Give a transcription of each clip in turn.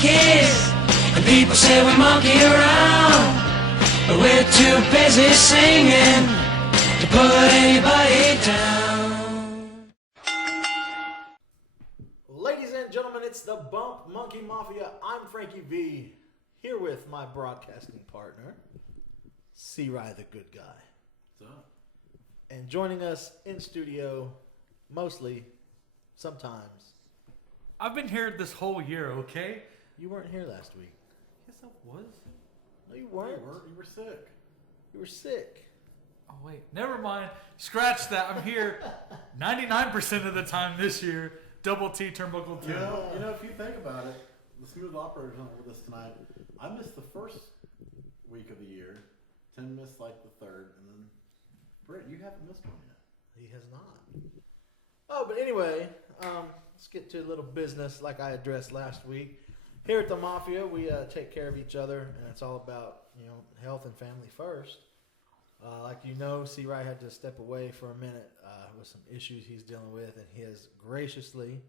monkeys, and people say we monkey around, but we're too busy singing to put anybody down. Ladies and gentlemen, it's the Bump Monkey Mafia. I'm Frankie V, here with my broadcasting partner, C-Rye the Good Guy. What's up? And joining us in studio, mostly, sometimes. I've been here this whole year, okay? You weren't here last week. Yes, I was. No, you weren't. You were sick. You were sick. Oh, wait. Never mind. Scratch that. I'm here 99% of the time this year. Double T, turnbuckle 2. You know, if you think about it, the smooth operator's not with us tonight. I missed the first week of the year. Tim missed like the third, and then Britt, you haven't missed one yet. He has not. Oh, but anyway, let's get to a little business like I addressed last week. Here at the Mafia, we take care of each other, and it's all about, health and family first. Like you know, C-Rye had to step away for a minute with some issues he's dealing with, and he has graciously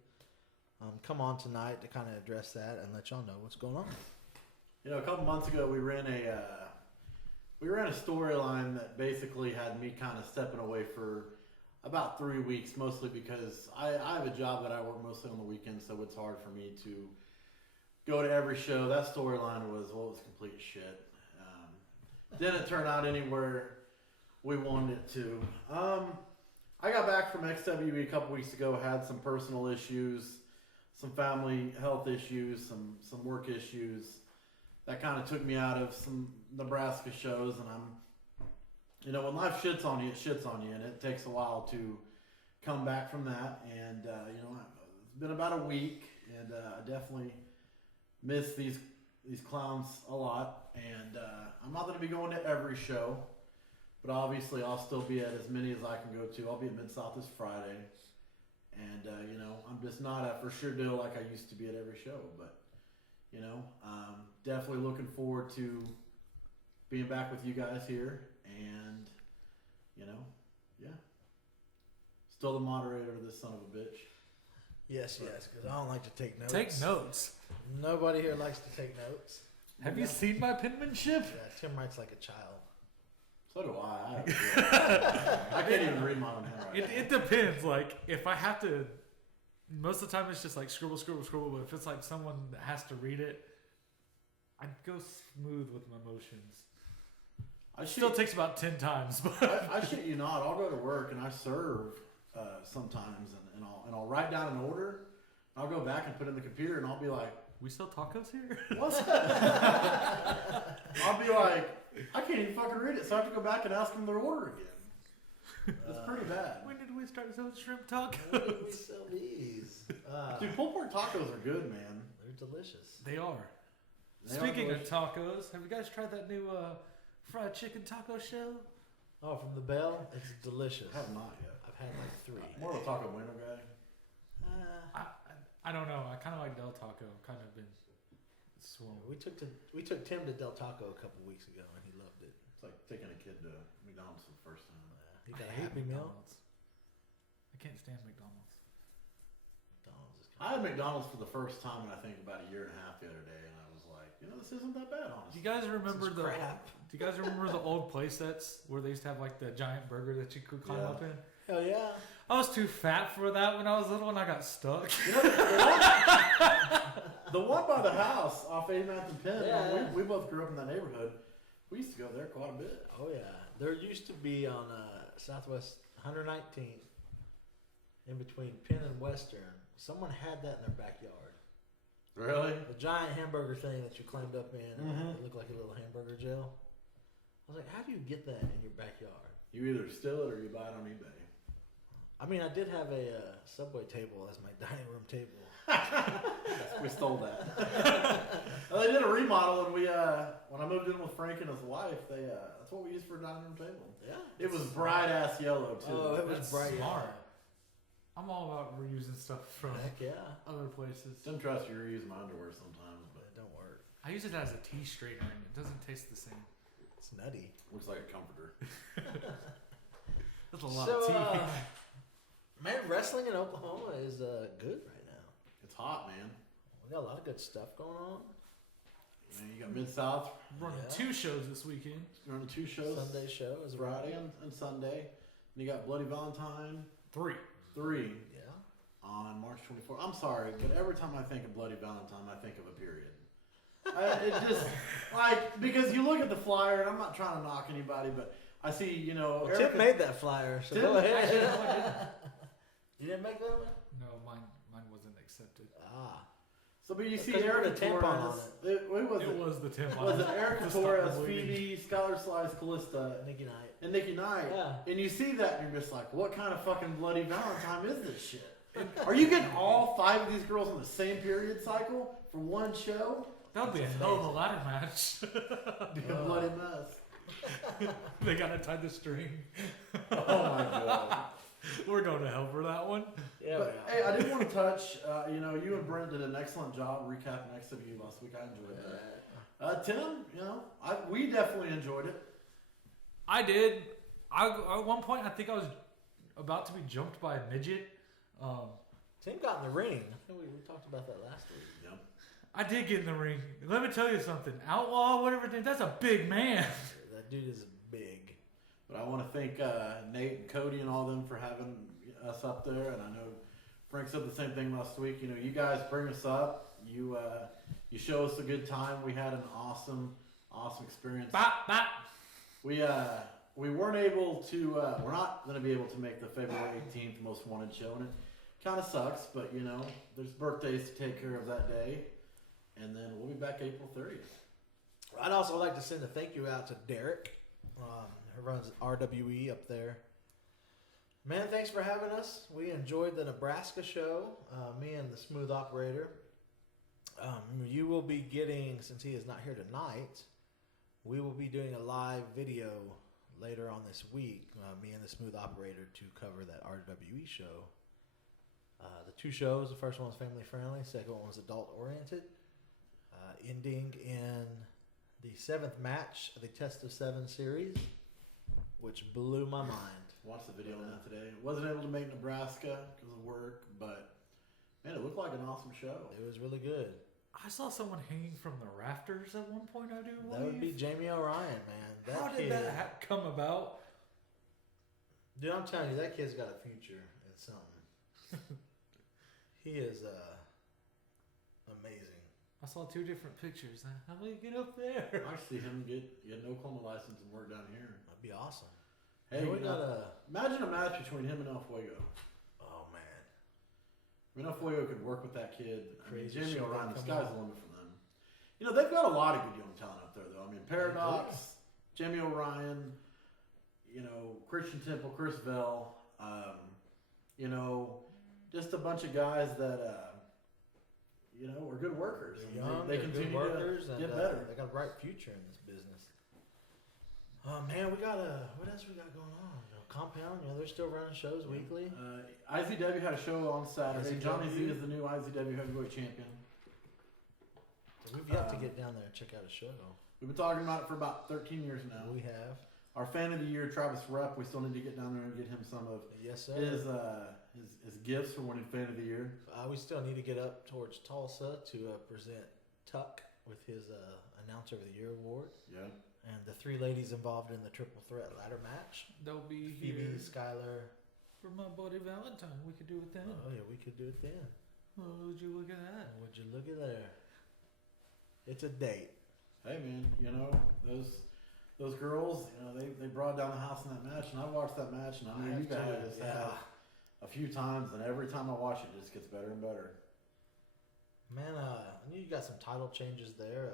come on tonight to kind of address that and let y'all know what's going on. You know, a couple months ago, we ran a storyline that basically had me kind of stepping away for about 3 weeks, mostly because I have a job that I work mostly on the weekends, so it's hard for me to go to every show. That storyline was complete shit. Didn't turn out anywhere we wanted it to. I got back from XWE a couple weeks ago, had some personal issues, some family health issues, some work issues. That kind of took me out of some Nebraska shows, and when life shits on you, it shits on you, and it takes a while to come back from that. And it's been about a week, and I definitely miss these clowns a lot. And I'm not going to be going to every show, but obviously I'll still be at as many as I can go to. I'll be at Mid-South this Friday, and I'm just not a for sure deal like I used to be at every show, but definitely looking forward to being back with you guys here, and still the moderator of this son of a bitch. Yes, because I don't like to take notes. Take notes. Nobody here likes to take notes. Have you seen my penmanship? Yeah, Tim writes like a child. So do I. I can't even read my own handwriting. It depends. Like, if I have to, most of the time it's just like scribble. But if it's like someone that has to read it, I go smooth with my motions. It still takes about 10 times. But I shit you not. I'll go to work and I serve sometimes, and I'll write down an order. I'll go back and put it in the computer, and I'll be like, "We sell tacos here?" What's that? I'll be like, I can't even fucking read it, so I have to go back and ask them their order again. It's pretty bad. When did we start selling shrimp tacos? When did we sell these? Dude, pulled pork tacos are good, man. They're delicious. They are. They Speaking are of tacos, have you guys tried that new fried chicken taco shell? Oh, from the Bell? It's delicious. I have not yet. I've had like 3. More of a Taco Bueno guy. I don't know. I kind of like Del Taco. Kind of been swole. We took Tim to Del Taco a couple weeks ago, and he loved it. It's like taking a kid to McDonald's for the first time. He got I a hate Happy Meal. McDonald's. I can't stand McDonald's. McDonald's is I had McDonald's for the first time in I think about a year and a half the other day, and I was like, this isn't that bad, honestly. Do you guys remember This is crap. Do you guys remember the old play sets where they used to have like the giant burger that you could climb up in? Hell yeah. I was too fat for that when I was little, and I got stuck. The one by the house off 89th and Penn, Yeah. we both grew up in that neighborhood. We used to go there quite a bit. Oh yeah. There used to be on Southwest 119th, in between Penn and Western. Someone had that in their backyard. Really? The giant hamburger thing that you climbed up in. Mhm. It looked like a little hamburger jail. I was like, how do you get that in your backyard? You either steal it or you buy it on eBay. I mean, I did have a Subway table as my dining room table. We stole that. Well, they did a remodel, and when I moved in with Frank and his wife, that's what we used for a dining room table. Yeah. It was bright ass yellow too. Oh, it was That's bright. smart. I'm all about reusing stuff from Heck yeah. other places. Don't trust you reuse my underwear sometimes, But but it don't work. I use it as a tea straightener, and it doesn't taste the same. It's nutty. looks like a comforter. That's a lot of tea. Man, wrestling in Oklahoma is good right now. It's hot, man. We got a lot of good stuff going on. You know, you got Mid-South Running Yeah. 2 shows this weekend. running 2 shows. Sunday show is Friday and Sunday. And you got Bloody Valentine 3. 3 Yeah. on March 24th. I'm sorry, but every time I think of Bloody Valentine, I think of a period. It just, like, because you look at the flyer, and I'm not trying to knock anybody, but I see, you know, Well, Tim made that flyer, so Tim- go ahead. Actually, no, I didn't. You didn't make that one? No, mine wasn't accepted. Ah. So, but you see Because you put Erica a tampon on Torres. What was It it? was the 10 Was it Erica Torres, Phoebe? Phoebe, Skylar Slice, Callista, Nikki Knight. and Nikki Knight? Yeah. And you see that, and you're just like, what kind of fucking Bloody Valentine is this shit? Are you getting all 5 of these girls in the same period cycle for one show? That would be a That's hell of a amazing. ladder match. Be a bloody mess. They gotta tie the string. Oh my god. We're going to hell for that one. Yeah. But hey, I did want to touch. You know, you and Brent did an excellent job recapping XW last week. I enjoyed that. Tim, you know, we definitely enjoyed it. I did. At one point, I think I was about to be jumped by a midget. Tim got in the ring. I think we talked about that last week. Yeah. I did get in the ring. Let me tell you something. Outlaw, whatever it is, that's a big man. That dude is big. But I want to thank Nate and Cody and all them for having us up there. And I know Frank said the same thing last week. You know, you guys bring us up. You show us a good time. We had an awesome experience. Bop, bop. We weren't able to. We're not going to be able to make the February 18th Most Wanted show, and it kind of sucks. But you know, there's birthdays to take care of that day, and then we'll be back April 30th. I'd also like to send a thank you out to Derek, who runs RWE up there. Man, thanks for having us. We enjoyed the Nebraska show, me and the Smooth Operator. You will be getting, since he is not here tonight, we will be doing a live video later on this week, me and the Smooth Operator, to cover that RWE show. The 2 shows, the first one was family friendly, the second one was adult oriented, ending in the 7th match of the Test of 7 series, which blew my mind. Watched the video on that today. Wasn't able to make Nebraska because of work, but man, it looked like an awesome show. It was really good. I saw someone hanging from the rafters at one point, I do believe. That would be Jamie O'Ryan, man. How did that come about? Dude, I'm telling you, that kid's got a future in something. He is amazing. I saw 2 different pictures. How do you get up there? I see him get an Oklahoma license and work down here. That'd be awesome. Hey, we you got know, imagine a match between him and El Fuego. Oh man, I mean, El Fuego could work with that kid. Crazy Jamie shit O'Ryan, the that sky's come the limit for them. You know, they've got a lot of good young talent up there, though. I mean, Paradox, Jamie O'Ryan, you know, Christian Temple, Chris Vell, you know, just a bunch of guys that, you know, are good workers. they're And young, they they're continue good workers, to and get better. they got a bright future in this business. Oh man, we got what else we got going on? You know, Compound, you know, they're still running shows weekly. IZW had a show on Saturday. IZW. Johnny Z is the new IZW heavyweight champion. We've yet to get down there and check out a show. We've been talking about it for about 13 years now. We have. Our fan of the year, Travis Rupp, we still need to get down there and get him some of Yes, sir. his gifts for winning fan of the year. We still need to get up towards Tulsa to present Tuck with his Announcer of the Year award. Yeah. And the 3 ladies involved in the triple threat ladder match. They'll be Phoebe, here Skylar. for my buddy Valentine. We could do it then. Oh yeah, we could do it then. Oh, would you look at that? Would you look at there? It's a date. Hey man, you know those girls, you know they brought down the house in that match, and I watched that match, and I know you guys have a few times, and every time I watch it, it just gets better and better. Man, I knew you got some title changes there.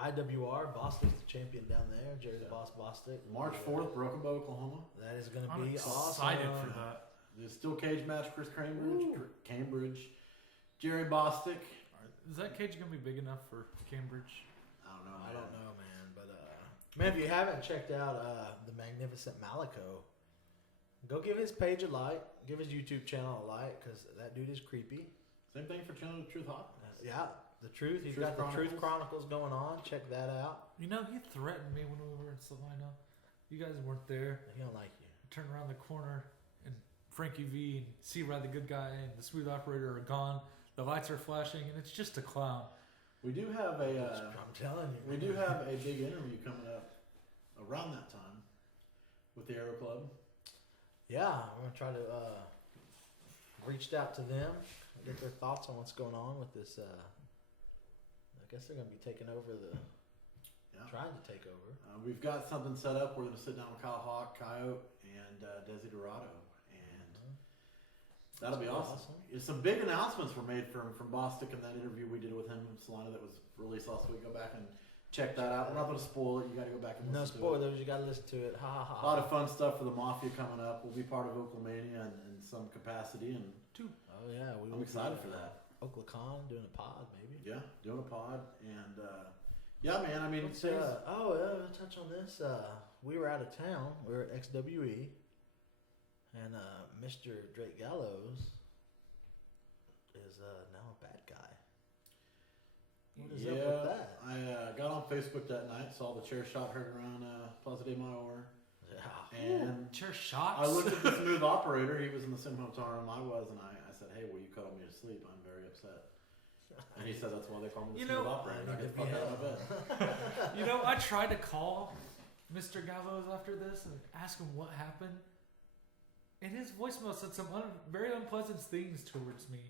IWR, Bostic's the champion down there. Jerry the Boss Bostic. March 4th, Broken Bow, Oklahoma. That is going to I'm be excited awesome. for that. The steel cage match, Chris Ooh. Cambridge, Jerry Bostic. Is that cage gonna be big enough for Cambridge? I don't know. I don't know, man. But, man, if you haven't checked out the Magnificent Malico, go give his page a like. Give his YouTube channel a like, because that dude is creepy. Same thing for Channel of Truth Hawkins. Yeah, the Truth. He's Truth got the Truth Chronicles. Chronicles going on. Check that out. You know, he threatened me when we were in Salina. You guys weren't there. He don't like you. Turn around the corner, and Frankie V and C-Ride, the good guy, and the Smooth Operator are gone. The lights are flashing, and it's just a clown. We do have I'm telling you. we do have a big interview coming up around that time with the Aero Club. Yeah, I'm gonna try to reached out to them, get their thoughts on what's going on with this. I guess they're gonna be taking over trying to take over. We've got something set up. We're gonna sit down with Kyle Hawk, Coyote, and Desi Dorado, and that'll be awesome. Some big announcements were made from Bostic in that interview we did with him in Salina that was released last week. Go back and check that out. We're not gonna spoil it. You got to go back and listen to it. No spoilers. You got to listen to it. Ha ha ha. A lot of fun stuff for the Mafia coming up. We'll be part of Oaklamania in some capacity, and Oh yeah, I'm excited for that. Oklacon doing a pod maybe. Yeah, doing a pod, and yeah, man. I mean, Let's, we'll touch on this. We were out of town. We were at XWE, and Mr. Drake Gallows is now a bad guy. What is up with that? I got on Facebook that night, saw the chair shot heard around Plaza de Mayor, and Chair shots. I looked at the smooth operator. He was in the same hotel room I was, and I said, "Hey, will you cuddle me to sleep? I'm very upset." And he said, "That's why they call me the smooth operator." I get fucked out of bed. You know, I tried to call Mr. Gallows after this and ask him what happened. And his voicemail said some very unpleasant things towards me.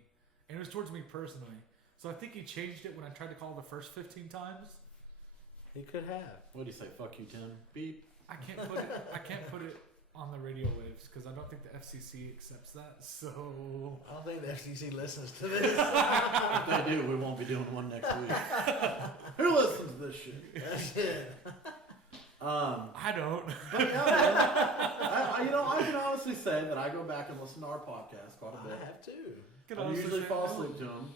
And it was towards me personally. So I think he changed it when I tried to call the first 15 times. He could have. What do you say? Fuck you, Tim. Beep. I can't put it on the radio waves because I don't think the FCC accepts that. So I don't think the FCC listens to this. If they do, we won't be doing one next week. Who listens to this shit? That's it. I don't. But yeah, man, I can honestly say that I go back and listen to our podcast quite a bit. I have too. I usually fall asleep to them.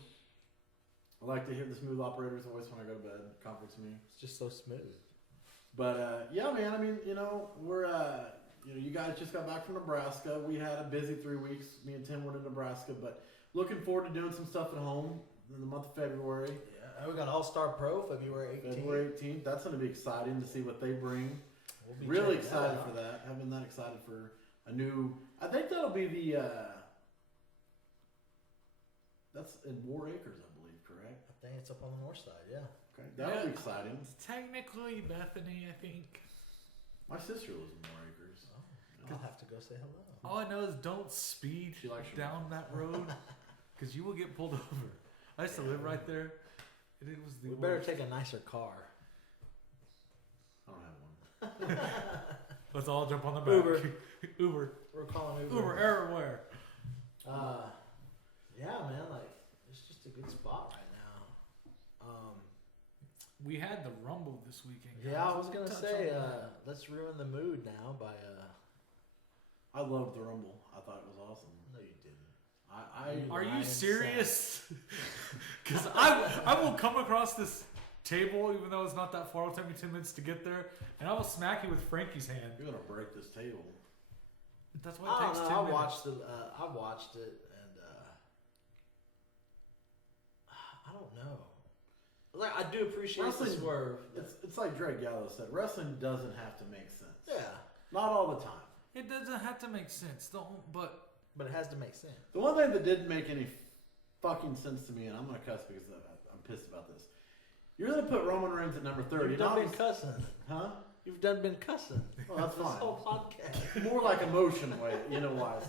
I like to hear the smooth operator's voice when I go to bed. It comforts me. It's just so smooth. But yeah, man. I mean, we're you guys just got back from Nebraska. We had a busy 3 weeks. Me and Tim went to Nebraska, but looking forward to doing some stuff at home in the month of February. Yeah, we got All-Star Pro February 18th. February 18th. That's going to be exciting to see what they bring. We'll be Really checking excited out. for that. I've been that excited for a new. I think that'll be the. That's in War Acres, I believe. Correct. I think it's up on the north side. Yeah. Okay, that'll be exciting. It's technically Bethany, I think. My sister lives in War Acres. I'll have to go say hello. All I know is don't speed She likes your down that road because you will get pulled over. I used to live right there, and it was the We better worst. take a nicer car. I don't have one. Let's all jump on the back. Uber. Uber. We're calling Uber. Uber everywhere. Yeah, man. Like it's just a good spot right now. We had the Rumble this weekend. Yeah, I was We'll gonna touch say, on that. let's ruin the mood now by I loved the Rumble. I thought it was awesome. No, you didn't. Are you lying serious? Because I will come across this table, even though it's not that far. It'll take me 10 minutes to get there, and I will smack you with Frankie's hand. You're gonna break this table. That's why it takes 10 I minutes. I watched it, and I don't know. Like I do appreciate the Wrestling- swerve. It's like Drake Gallows said. Wrestling doesn't have to make sense. Yeah, Not all the time. It doesn't have to make sense, but but it has to make sense. The one thing that didn't make any fucking sense to me, and I'm gonna cuss because I'm pissed about this. You're gonna put Roman Reigns at number 30. You've done been cussing. Huh? You've done been cussing. Well, that's This fine. whole podcast. More like emotion way, wise.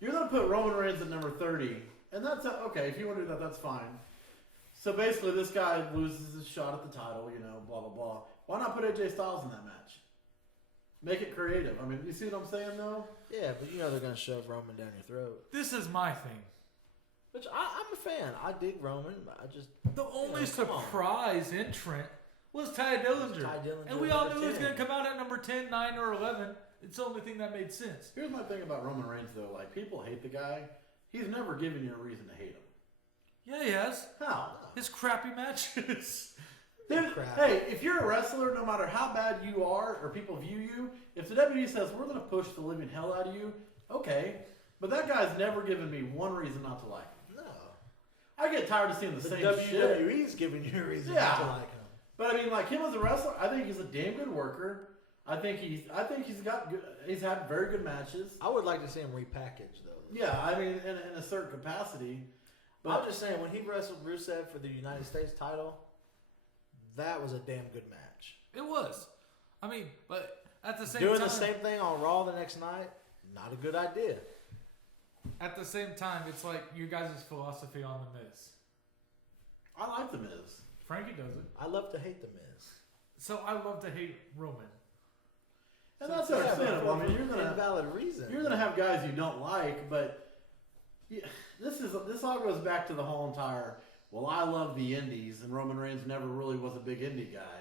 You're gonna put Roman Reigns at number 30, and that's okay. If you want to do that, that's fine. So basically, this guy loses his shot at the title, blah blah blah. Why not put AJ Styles in that match? Make it creative. I mean, you see what I'm saying, though? Yeah, but they're gonna shove Roman down your throat. this is my thing. Which I'm a fan. I dig Roman, but I just The only come on. surprise entrant was Ty Dillinger. Ty Dillinger And we was all number knew he was 10. going to come out at number 10, 9, or 11. It's the only thing that made sense. Here's my thing about Roman Reigns, though. Like, people hate the guy. He's never given you a reason to hate him. Yeah, he has. How? His crappy matches. Dude, Crap. hey, if you're a wrestler, no matter how bad you are or people view you, if the WWE says, we're going to push the living hell out of you, okay. But that guy's never given me one reason not to like him. no. I get tired of seeing the The same shit. WWE's giving you a reason Yeah. not to like him. But I mean, like him as a wrestler, I think he's a damn good worker. I think he's got good. He's had very good matches. I would like to see him repackaged though. Yeah, I mean, in a certain capacity, I'm just saying, when he wrestled Rusev for the United States title, that was a damn good match. It was. I mean, but at the same Doing time, the same thing on Raw the next night, not a good idea. at the same time, it's like you guys' philosophy on The Miz. I like The Miz. Frankie does it. I love to hate the Miz. So I love to hate Roman. And that's Yeah, understandable. but I mean, you're gonna invalid reason. You're gonna have guys you don't like, but this all goes back to the whole entire. Well, I love the indies, and Roman Reigns never really was a big indie guy,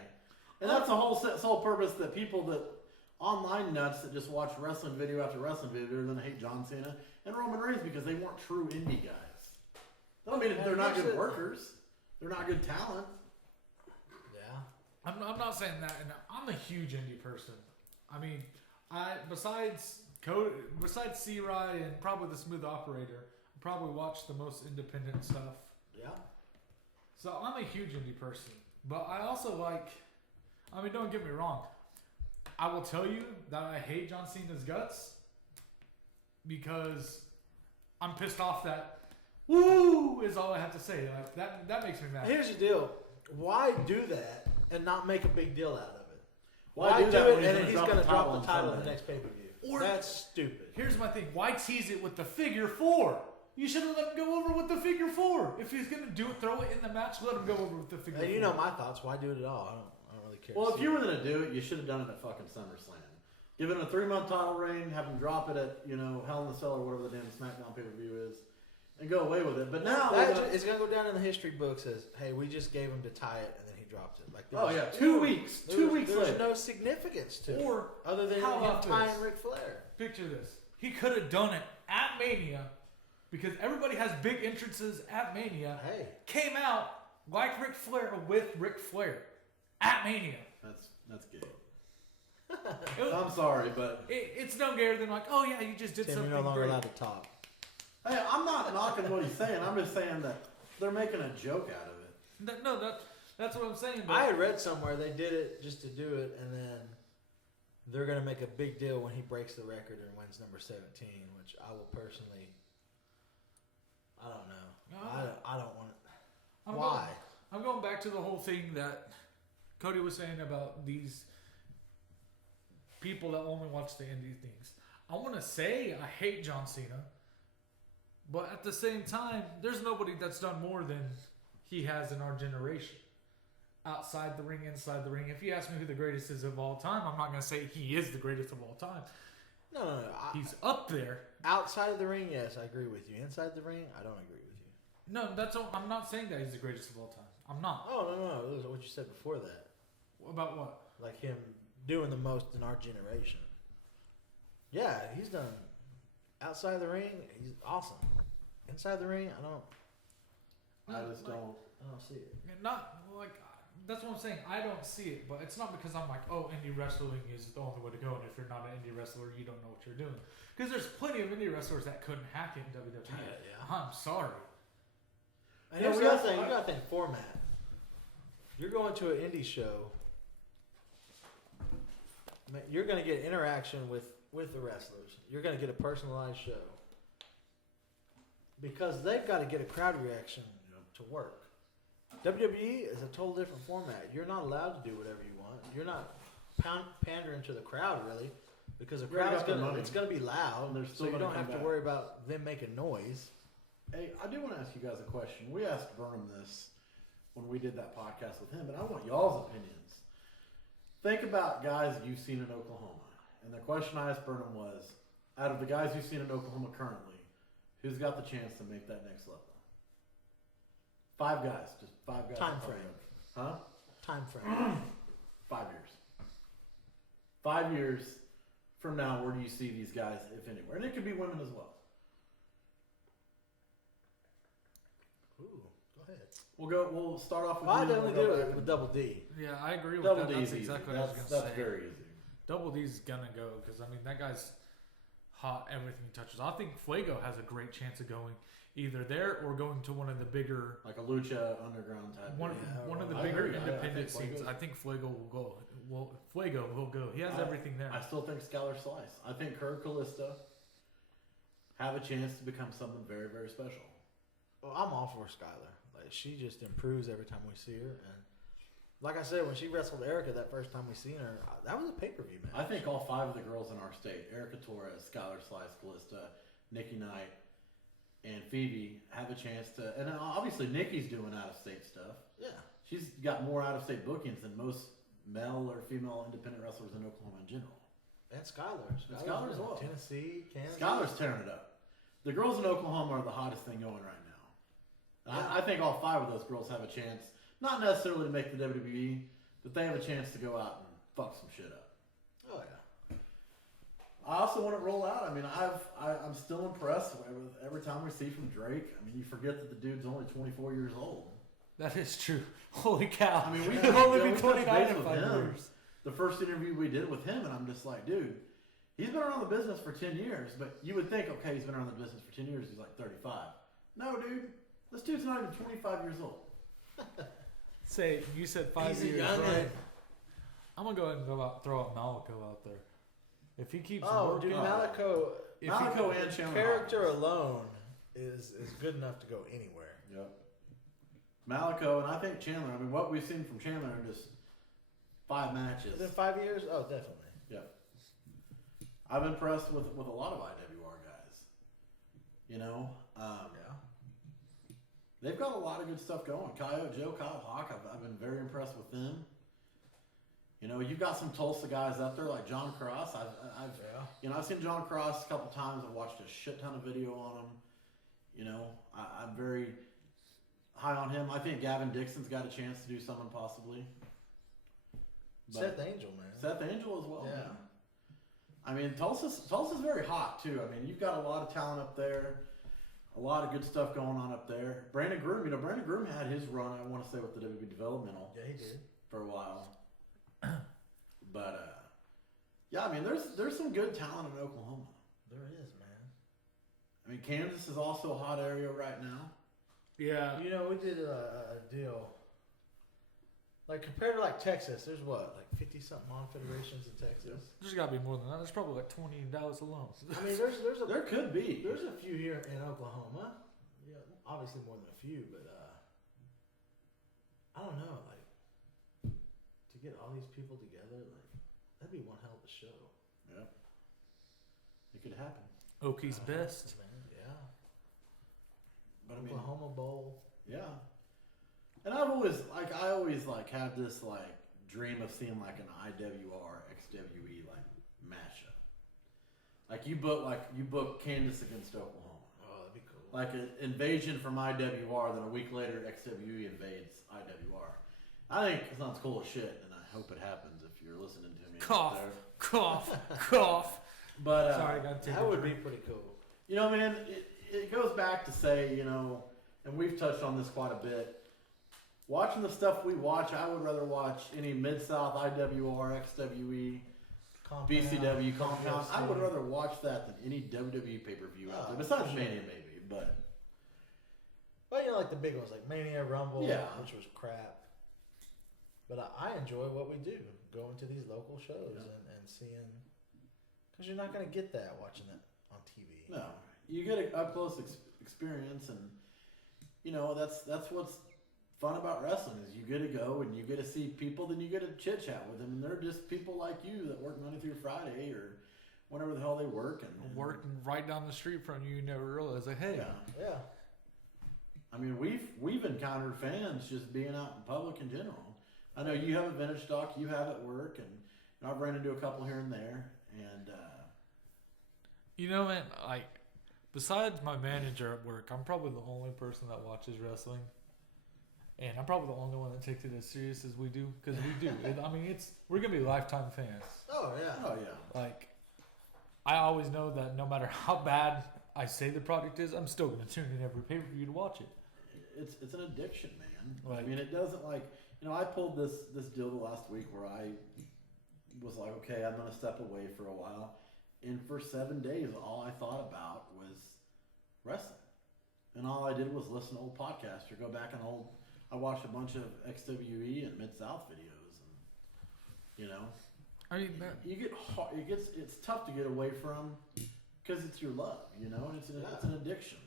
and that's the whole purpose that people that online nuts that just watch wrestling video after wrestling video are gonna hate John Cena and Roman Reigns because they weren't true indie guys. That don't mean they're not good workers. They're not good talent. Yeah. I'm not saying that, and I'm a huge indie person. I mean, besides C-Rye and probably the Smooth Operator, I probably watch the most independent stuff. Yeah. So I'm a huge indie person, but I also like. I mean, don't get me wrong. I will tell you that I hate John Cena's guts because I'm pissed off that "woo" is all I have to say. Like that makes me mad. Here's the deal. Why do that and not make a big deal out of it? Why do do that it when and then he's going to drop on the title in Sunday? the next pay-per-view? Or- That's stupid. Here's my thing. Why tease it with the figure 4? You should have let him go over with the figure 4. If he's going to do it, throw it in the match, let him go over with the figure 4. You know my thoughts. Why do it at all? I don't really care. Well, if you were gonna do it, you should have done it at fucking SummerSlam. Give it a 3-month title reign, have him drop it at Hell in the Cell or whatever the damn SmackDown pay-per-view is, and go away with it. But now it's going to go down in the history books as, hey, we just gave him to tie it and then he dropped it. Like, oh yeah, 2 weeks, two weeks There's later. no significance to it. Or Other than how him about tying this? Ric Flair. Picture this. He could have done it at Mania because everybody has big entrances at Mania. Hey. Came out like Ric Flair with Ric Flair at Mania. That's gay. It was- I'm sorry, but it's no gayer than like, oh yeah, you just did Tim, something you're no longer great. allowed to talk. hey, I'm not knocking what he's saying. I'm just saying that they're making a joke out of it. That's what I'm saying. But I had read somewhere they did it just to do it, and then they're going to make a big deal when he breaks the record and wins number 17, which I will personally. I don't know. No. I don't want it. I'm Why? I'm going back to the whole thing that Cody was saying about these people that only watch the indie things. I want to say I hate John Cena, but at the same time, there's nobody that's done more than he has in our generation. Outside the ring, inside the ring. If you ask me who the greatest is of all time, I'm not going to say he is the greatest of all time. No. He's up there. Outside of the ring, yes, I agree with you. Inside the ring, I don't agree with you. No, I'm not saying that he's the greatest of all time. I'm not. Oh, no. It was what you said before that. About what? Like him doing the most in our generation. Yeah, he's done. Outside the ring, he's awesome. Inside the ring, I don't see it. Not like that's what I'm saying. I don't see it, but it's not because I'm like, oh, indie wrestling is the only way to go, and if you're not an indie wrestler, you don't know what you're doing. Because there's plenty of indie wrestlers that couldn't hack it in WWE. Yeah. I'm sorry. And here's the other thing, you gotta think format. You're going to an indie show. You're gonna get interaction with the wrestlers. You're gonna get a personalized show. Because they've got to get a crowd reaction to work. WWE is a total different format. You're not allowed to do whatever you want. You're not pandering to the crowd really, because the crowd's it's gonna be loud. They're still so you gonna don't come have back. to worry about them making noise. Hey, I do want to ask you guys a question. We asked Burnham this when we did that podcast with him, but I want y'all's opinions. Think about guys you've seen in Oklahoma. And the question I asked Burnham was, out of the guys you've seen in Oklahoma currently, who's got the chance to make that next level? 5 guys. Just 5 guys. Time frame. Huh? Time frame. 5 years. 5 years from now, where do you see these guys, if anywhere? And it could be women as well. Ooh, go ahead. We'll start off with Well, I you, and definitely we'll do go it back with Double D. Yeah, I agree with Double that. D's That's easy. exactly what I was That's going to say. very easy. Double D's gonna go because I mean that guy's hot. Everything he touches. I think Fuego has a great chance of going either there or going to one of the bigger Like a Lucha Underground type. one Yeah, of the I bigger agree. I independent think scenes. Fuego- I think Fuego will go. Well, Fuego will go. He has everything there. I still think Skylar Slice. I think Kurt Callista have a chance to become something very, very special. Well, I'm all for Skylar. Like she just improves every time we see her, and like I said, when she wrestled Erica that first time we seen her, that was a pay-per-view match. I think all 5 of the girls in our state, Erica Torres, Skylar Slice, Callista, Nikki Knight, and Phoebe, have a chance to. And obviously, Nikki's doing out-of-state stuff. Yeah. She's got more out-of-state bookings than most male or female independent wrestlers in Oklahoma in general. And Skylar. Skylar's as well. Tennessee, Kansas. Skylar's tearing it up. The girls in Oklahoma are the hottest thing going right now. Yeah. I think all 5 of those girls have a chance, not necessarily to make the WWE, but they have a chance to go out and fuck some shit up. Oh yeah. I also want to roll out. I mean, I'm still impressed with every time we see from Drake. I mean, you forget that the dude's only 24 years old. That is true. Holy cow! I mean, we He'll only be touched 29 base in with 5 him. years. The first interview we did with him, and I'm just like, dude, he's been around the business for 10 years. But you would think, okay, he's been around the business for 10 years. He's like 35. No, dude, this dude's not even 25 years old. Say you said 5 He's a years, youngin'. right? I'm gonna go ahead and throw out Malaco out there. If he keeps Oh, working, dude, Malaco. if Malaco he, and Chandler Character Hawkins. alone is good enough to go anywhere. Yep. Malaco, and I think Chandler. I mean, what we've seen from Chandler are just 5 matches. Within 5 years? Oh, definitely. Yep. I've been impressed with a lot of IWR guys. You know, Yeah. they've got a lot of good stuff going. Kyle Hawk, I've been very impressed with them. You know, you've got some Tulsa guys out there like John Cross. I've seen John Cross a couple times. I've watched a shit ton of video on him. You know, I'm very high on him. I think Gavin Dixon's got a chance to do something possibly. But Seth Angel, man. Seth Angel as well. Yeah. Man. I mean, Tulsa's very hot too. I mean, you've got a lot of talent up there, a lot of good stuff going on up there. Brandon Groom, Brandon Groom had his run. I want to say with the WWE Developmental Yeah, he did. for a while, but yeah, I mean, there's some good talent in Oklahoma. There is, man. I mean, Kansas is also a hot area right now. yeah, You know, we did a deal. Like, compared to, like, Texas, there's what? Like 50-something on federations in Texas? there's got to be more than that. There's probably like 20 in Dallas alone. I mean, there's There could be. a few here in Oklahoma. Yeah, obviously more than a few, but I don't know. Like, to get all these people together, like, that'd be one hell of a show. Yeah, it could happen. Oki's best. Man, yeah. But I mean, Oklahoma Bowl. yeah. And I always have this like dream of seeing like an IWR XWE like mashup. Like you book Kansas against Oklahoma. Oh, that'd be cool. Like an invasion from IWR, then a week later XWE invades IWR. I think it sounds cool as shit, and I hope it happens if you're listening to me. out Cough, there. cough, cough. But Sorry, I got to take That a would be drink. pretty cool. you know, man, it goes back to say, you know, and we've touched on this quite a bit. Watching the stuff we watch, I would rather watch any Mid-South, IWR, XWE, Compound, BCW, Compound. I would UFC. rather watch that than any WWE pay-per-view out there. Oh, Besides for sure. Mania, maybe, but Well, you know, like the big ones, like Mania, Rumble, Yeah. which was crap. But I enjoy what we do, going to these local shows Yeah. and seeing, because you're not going to get that watching it on TV. no, you get an up-close experience, and you know that's what's fun about wrestling is you get to go and you get to see people, then you get to chit-chat with them, and they're just people like you that work Monday through Friday or whenever the hell they work, and Working right down the street from you, you never realize, like, hey, Yeah. Yeah. I mean, we've encountered fans just being out in public in general. I know you have a vintage stock, you have at work, and I've ran into a couple here and there. And you know, man, like, besides my manager at work, I'm probably the only person that watches wrestling. And I'm probably the only one that takes it as serious as we do, because we do. We're going to be lifetime fans. Oh, yeah. oh yeah, Like, I always know that no matter how bad I say the product is, I'm still going to tune in every pay-per-view to watch it. it's an addiction, man. Like- I mean, it doesn't I pulled this deal the last week where I was like, okay, I'm gonna step away for a while, and for 7 days, all I thought about was wrestling, and all I did was listen to old podcasts or go back and I watched a bunch of XWE and Mid-South videos, and you know, I mean, man, you get hard, it's tough to get away from because it's your love, you know, and it's an addiction.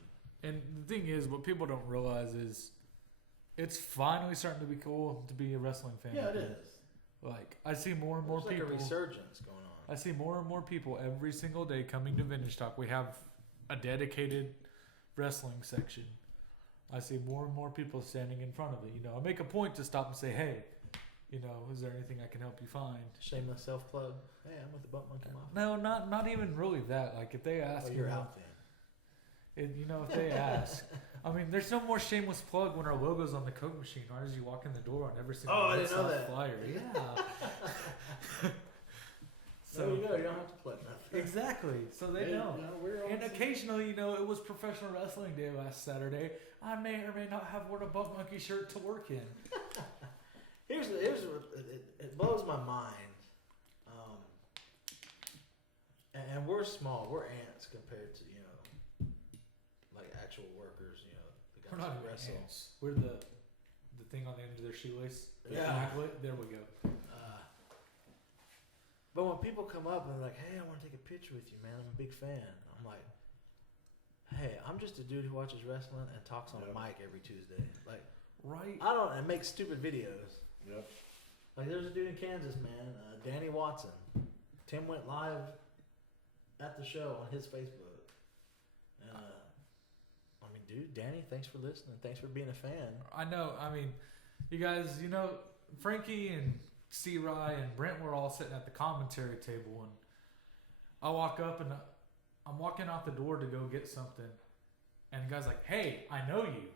And the thing is, what people don't realize is, it's finally starting to be cool to be a wrestling fan. Yeah, it is. Like, I see more and more There's people. like a resurgence going on. I see more and more people every single day coming to Vintage Talk. We have a dedicated wrestling section. I see more and more people standing in front of it. You know, I make a point to stop and say, hey, you know, is there anything I can help you find? Shameless self plug. Hey, I'm with the Butt Monkey Mafia. No, not even really that. Like, if they ask, Oh, you you're know, out then. if they ask, I mean, there's no more shameless plug when our logo's on the Coke machine right as you walk in the door on every single I didn't know Mid-South that. flyer. Yeah. So you go. You don't have to plug nothing. Exactly. So they Hey, know. you know, we're on And some- occasionally, you know, it was Professional Wrestling Day last Saturday. I may or may not have worn a Butt Monkey shirt to work in. Here's what it blows my mind. And we're small. We're ants compared to like actual workers. The We're guys not who wrestle. ants. We're the thing on the end of their shoelace. The Yeah. maglet. There we go. But when people come up and they're like, "Hey, I want to take a picture with you, man. I'm a big fan." I'm like, "Hey, I'm just a dude who watches wrestling and talks on a mic every Tuesday. Like, Right. I don't and make stupid videos. Yep. Like, there's a dude in Kansas, man, Danny Watson. Tim went live at the show on his Facebook. And, I mean, dude, Danny, thanks for listening. Thanks for being a fan. I know. I mean, you guys, Frankie and C-Rye and Brent were all sitting at the commentary table, and I walk up and I'm walking out the door to go get something, and the guy's like, "Hey, I know you."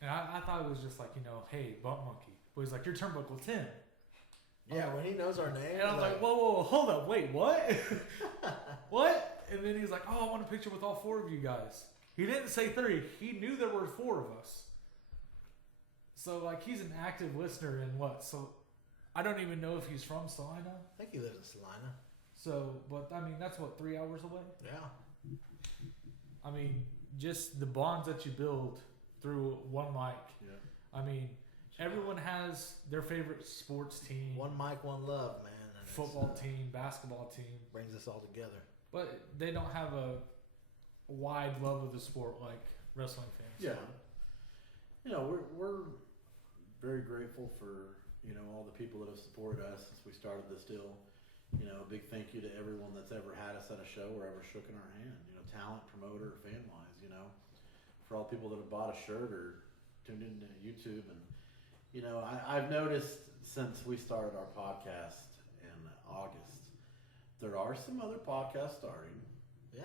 And I thought it was just like, "Hey, Bump Monkey." But he's like, "You're Turnbuckle Tim." Yeah, when he knows our name. And I was like, whoa, hold up, wait, what? What? And then he's like, "Oh, I want a picture with all four of you guys." He didn't say 3. He knew there were 4 of us. So, like, he's an active listener in what? So, I don't even know if he's from Salina. I think he lives in Salina. So, but, I mean, that's what, 3 hours away? Yeah. I mean, just the bonds that you build through one mic. Yeah. I mean, everyone has their favorite sports team. One mic, one love, man. And Football it's, team, basketball team. brings us all together. But they don't have a wide love of the sport like wrestling fans. Yeah. We're very grateful for, all the people that have supported us since we started this deal. A big thank you to everyone that's ever had us at a show or ever shook in our hand, talent, promoter, fan-wise, for all people that have bought a shirt or tuned into YouTube. And, I've noticed since we started our podcast in August, there are some other podcasts starting. Yeah.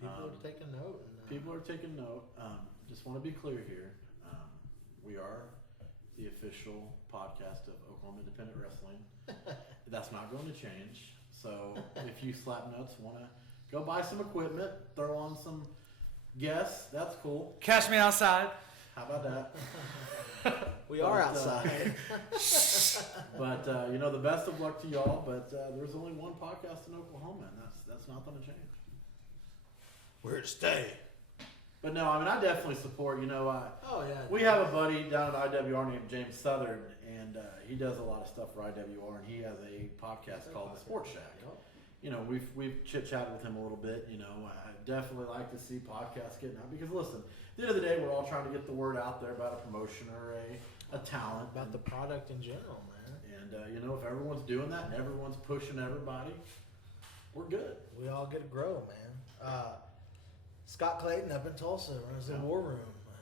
People are taking note. And, People are taking note. Just want to be clear here. We are the official podcast of Oklahoma Independent Wrestling. That's not going to change. So if you slapnuts want to go buy some equipment, throw on some guests, that's cool. Cash me outside. How about that? we are But, outside. But the best of luck to y'all. But there's only one podcast in Oklahoma, and that's not going to change. We're to stay. But no, I definitely support. Oh, yeah. We have a buddy down at IWR named James Southern, and he does a lot of stuff for IWR, and he has a podcast called The Sports Shack. We've chit-chatted with him a little bit. I definitely like to see podcasts getting out because, listen, at the end of the day, we're all trying to get the word out there about a promotion or a talent. About the product in general, man. And, if everyone's doing that and everyone's pushing everybody, we're good. We all get to grow, man. Scott Clayton up in Tulsa runs the War Room.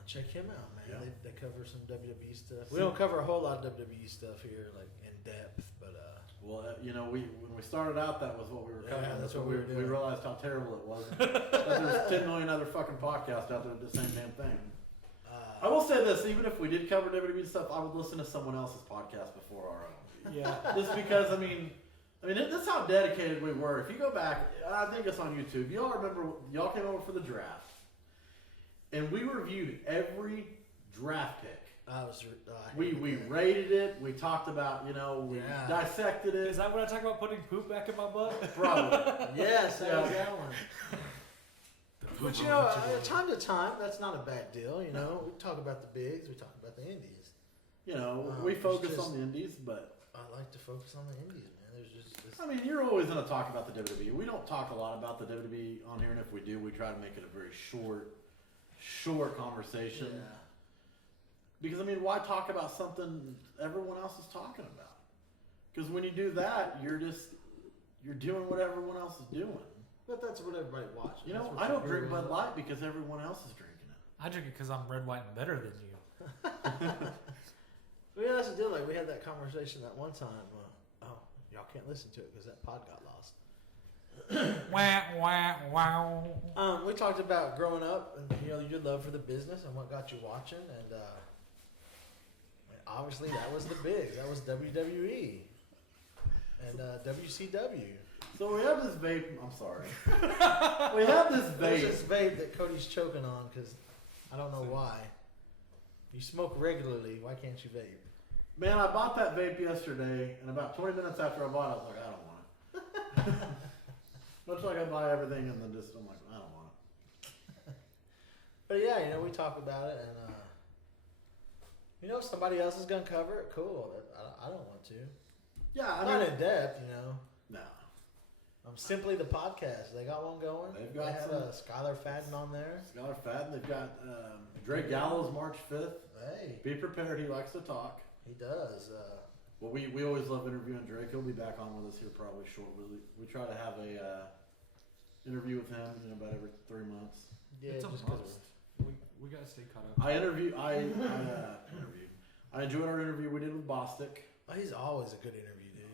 Check him out, man. Yeah. They cover some WWE stuff. We don't cover a whole lot of WWE stuff here, like in depth, but Well, when we started out, that was what we were covering. Yeah, that's what we were We doing. realized how terrible it was. That there's 10 million other fucking podcasts out there that do the same damn thing. I will say this: even if we did cover WWE stuff, I would listen to someone else's podcast before our own. Yeah. Just because, that's how dedicated we were. If you go back, I think it's on YouTube. Y'all remember? Y'all came over for the draft, and we reviewed every draft pick. We rated it. We talked about, we dissected it. Is that when I talk about putting poop back in my butt? Probably. yes, that Yeah. was that one. But time to time, that's not a bad deal. We talk about the bigs, we talk about the indies. We focus it's on the indies, but I like to focus on the indies, man. There's just this. I mean, you're always going to talk about the WWE. We don't talk a lot about the WWE on here, and if we do, we try to make it a very short conversation. Yeah. Because, I mean, why talk about something everyone else is talking about? Because when you do that, you're doing what everyone else is doing. But that's what everybody watches. You know, I don't drink Bud Light because everyone else is drinking it. I drink it because I'm red, white, and better than you. Well, yeah, that's the deal. Like, we had that conversation that one time. Y'all can't listen to it because that pod got lost. Wah, wah, wow. We talked about growing up and, you know, your love for the business and what got you watching. And obviously, that was the bigs. That was WWE and WCW. So we have this vape. I'm sorry. We have this There's vape. this vape that Cody's choking on because I don't know why. You smoke regularly. Why can't you vape? Man, I bought that vape yesterday, and about 20 minutes after I bought it, I was like, I don't want it. Much like I buy everything, and then I'm like, I don't want it. But yeah, you know, we talk about it, and you know, if somebody else is gonna cover it, cool. I don't want to. Yeah, I Not mean, in depth, you know. no. Simply the podcast. They got one going. They've got they had some- Skylar Fadden on there. Skylar Fadden, they've got Drake Gallows March 5th. Hey, Be prepared, he likes to talk. he does. Well, we always love interviewing Drake. He'll be back on with us here probably shortly. We try to have a interview with him, you know, about every 3 months. Yeah, It's a just 'cause must. We gotta stay caught up. I enjoyed our interview we did with Bostic. he's always a good interview, dude.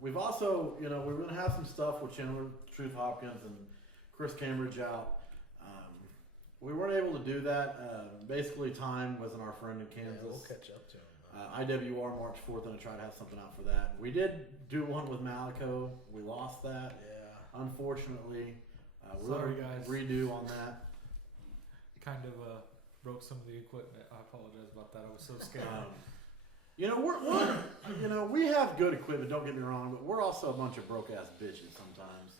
We've also, you know, we're going to have some stuff with Chandler Truth Hopkins and Chris Cambridge out. We weren't able to do that. Basically, time wasn't our friend in Kansas. Yeah, we'll catch up to him. IWR March 4th, and I try to have something out for that. We did do one with Malico. We lost that, Yeah. unfortunately. We're Sorry, gonna guys. redo on that. Kind of broke some of the equipment. I apologize about that. I was so scared. You know, we're you know, we have good equipment. Don't get me wrong, but we're also a bunch of broke ass bitches sometimes.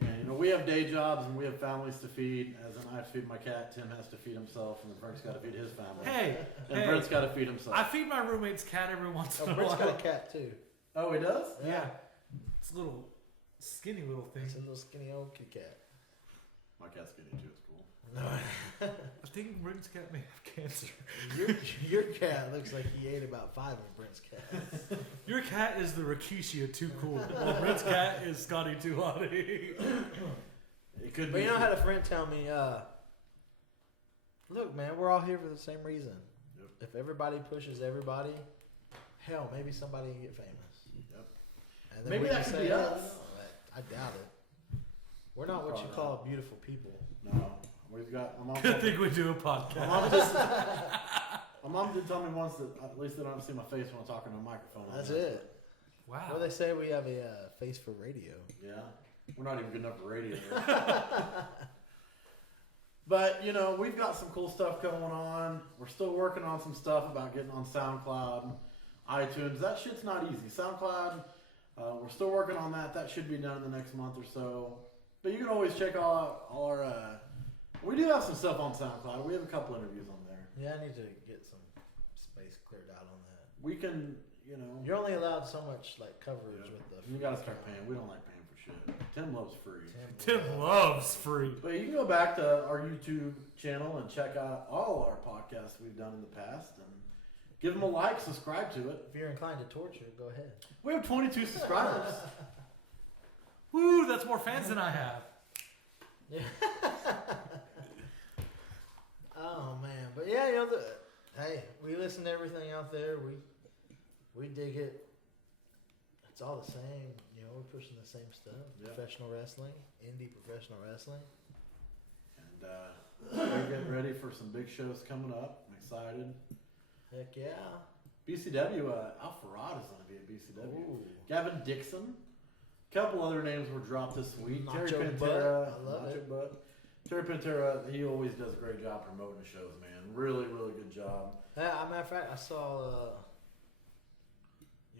And you know, we have day jobs and we have families to feed. As in, I have to feed my cat. Tim has to feed himself, and then Frank's got to feed his family. Hey, And Brent's got to feed himself. I feed my roommate's cat every once in a Brent's while. got a cat too. Oh, he does? Yeah. It's a little skinny little thing. It's a little skinny old kitty cat. My cat's skinny too. It's cool. I think Brent's cat may have cancer. Your cat looks like he ate about 5 of Brent's cats. Your cat is the Rikishi of Too Cool. While Brent's cat is Scotty Too Hottie. It could But be. you know, I had a friend tell me, look, man, we're all here for the same reason. Yep. If everybody pushes everybody, hell, maybe somebody can get famous. Yep. And then Maybe we that can could say, be "Oh, us." no, I doubt it. We're not what you Probably call beautiful people. No, we've got my mom. Good thing we do a My podcast. mom did tell me once that at least they don't see my face when I'm talking on a microphone. That's it. Wow. Well, they say we have a face for radio. Yeah, we're not even good enough for radio. But you know, we've got some cool stuff going on. We're still working on some stuff about getting on SoundCloud, iTunes. That shit's not easy. SoundCloud, we're still working on that. That should be done in the next month or so. But you can always check all our. We do have some stuff on SoundCloud. We have a couple interviews on there. Yeah, I need to get some space cleared out on that. We can, you know. You're only allowed so much like coverage with the. You gotta start paying. We don't like paying for shit. Tim loves free. Tim loves free. But you can go back to our YouTube channel and check out all our podcasts we've done in the past and give them a like, subscribe to it. If you're inclined to torture, go ahead. We have 22 subscribers. Woo, that's more fans than I have. Yeah. Oh man, but yeah, you know, hey, we listen to everything out there. We dig it. It's all the same. You know, we're pushing the same stuff. Yeah. Professional wrestling, indie professional wrestling. And we're getting ready for some big shows coming up. I'm excited. Heck yeah. BCW, Alfarad is going to be at BCW. Ooh. Gavin Dixon. A couple other names were dropped this week. Nacho Terry Butt. Pantera. I love Nacho it. Butt. Terry Pantera, he always does a great job promoting the shows, man. Really, really good job. Yeah, matter of fact, I saw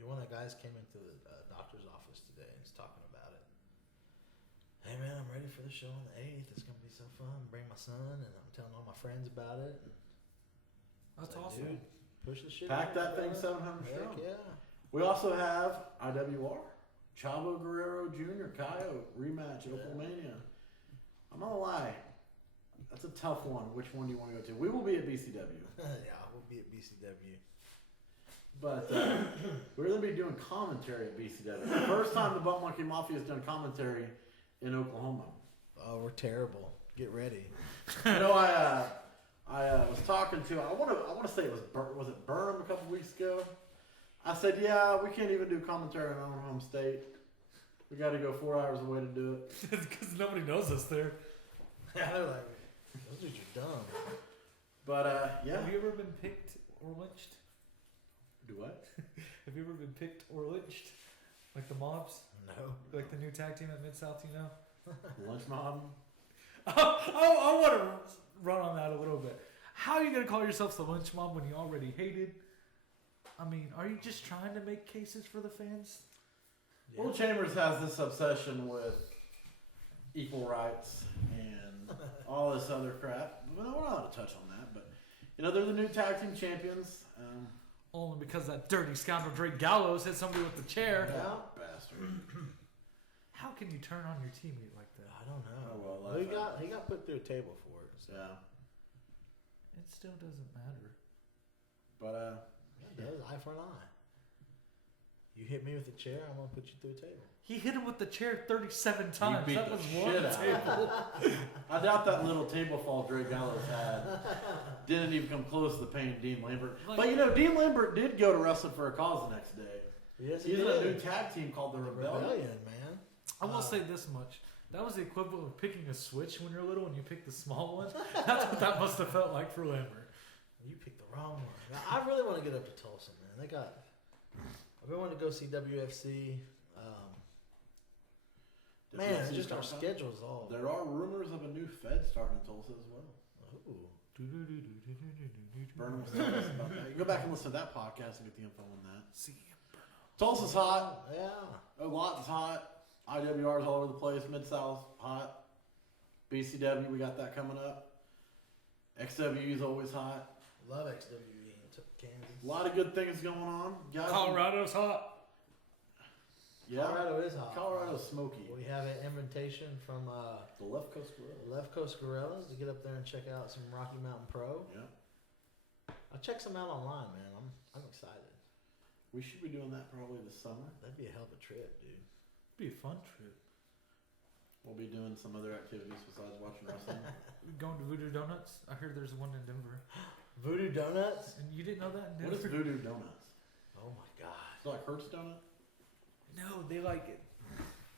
one of the guys came into the doctor's office today and he's talking about it. Hey man, I'm ready for the show on the 8th. It's gonna be so fun. Bring my son, and I'm telling all my friends about it. That's It's like, awesome. dude, push the shit. Pack out, that thing brother. 700 Heck strong. yeah. We also have IWR, Chavo Guerrero Jr. Coyote rematch at Oklahomania. I'm not gonna lie, that's a tough one. Which one do you want to go to? We will be at BCW. Yeah, we'll be at BCW. But we're going to be doing commentary at BCW. The first time the Butt Monkey Mafia has done commentary in Oklahoma. Oh, we're terrible. Get ready. You know, I was talking to, I want to say it was it Burnham a couple weeks ago? I said, yeah, we can't even do commentary in our own home state. We got to go 4 hours away to do it. Because nobody knows us there. Yeah, they're like, those dudes are dumb. But, yeah. Have you ever been picked or lynched? Do what? Have you ever been picked or lynched? Like the mobs? No. Like the new tag team at Mid-South, you know? Lunch mob? I want to run on that a little bit. How are you going to call yourselves the lynch mob when you already hated? I mean, are you just trying to make cases for the fans? Yeah. Will Chambers has this obsession with equal rights and all this other crap. We're not allowed to touch on that, but you know they're the new tag team champions. Only because that dirty scoundrel Drake Gallows hit somebody with the chair. Yeah. Bastard. How can you turn on your teammate like that? I don't know. Oh, well, he got put through a table for it. So. Yeah, It still doesn't matter. but It does, eye for an eye. You hit me with a chair, I'm gonna put you through a table. He hit him with the chair 37 times. beat That the was shit one out of table. I doubt that little table fall Drake Gallows had didn't even come close to paying Dean Lambert. But you know, Dean Lambert did go to Wrestling for a Cause the next day. Yes, He's in a new tag team called the Rebellion. man. I will say this much. That was the equivalent of picking a switch when you're little and you pick the small one. That's what that must have felt like for Lambert. You picked the wrong one. I really want to get up to Tulsa, man. I've been wanting to go see WFC. Man, WFC just our starts up. schedule's all. There are rumors of a new Fed starting in Tulsa as well. Ooh. Burnham was telling us about that. You go back and listen to that podcast and get the info on that. See, Tulsa's hot. Yeah. Lawton's hot. IWR's all over the place. Mid-South hot. BCW, we got that coming up. XW's always hot. Love XWE in Kansas. A lot of good things going on. Guys, Colorado's hot. Yeah. Colorado is hot. Colorado's smoky. We have an invitation from The Left Coast Gorilla. Left Coast Gorillas to get up there and check out some Rocky Mountain Pro. Yeah. I'll check some out online, man. I'm excited. We should be doing that probably this summer. That'd be a hell of a trip, dude. Be a fun trip. We'll be doing some other activities besides watching wrestling. Going to Voodoo Donuts. I heard there's one in Denver. Voodoo Donuts? And you didn't know that in What Denver? is Voodoo Donuts? Oh my god. Is it like Hertz Donut? No, they like it.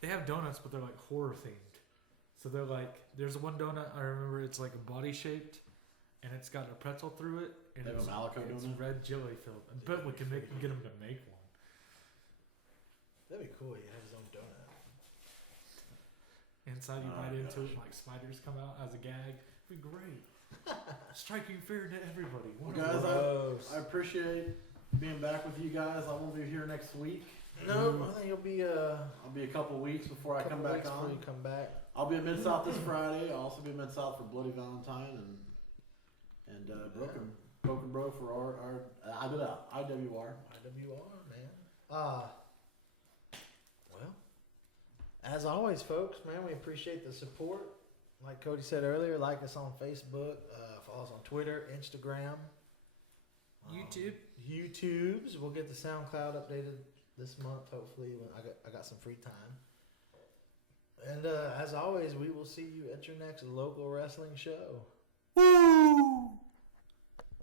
They have donuts, but they're like horror themed. So they're like, there's one donut I remember. It's like a body shaped, and it's got a pretzel through it, and They have it's, a Malaco it's donut? red jelly filled. I bet we can get them to make one. That'd be cool. You have his own donut. Inside you Oh, bite into gosh. it, like spiders come out as a gag. It'd be great. Striking fear to everybody. Well, Wonderful. guys, Gross. I appreciate being back with you guys. I won't be here next week. No, I think it'll be I'll be a couple weeks before I come back before on. you come back. I'll be at Mid South this Friday. I'll also be at Mid South for Bloody Valentine and Broken Bro for our IWR. IWR, man. Well, as always, folks, man, we appreciate the support. Like Cody said earlier, like us on Facebook, follow us on Twitter, Instagram, YouTube. YouTubes. We'll get the SoundCloud updated this month, hopefully, when I got some free time. And as always, we will see you at your next local wrestling show. Woo!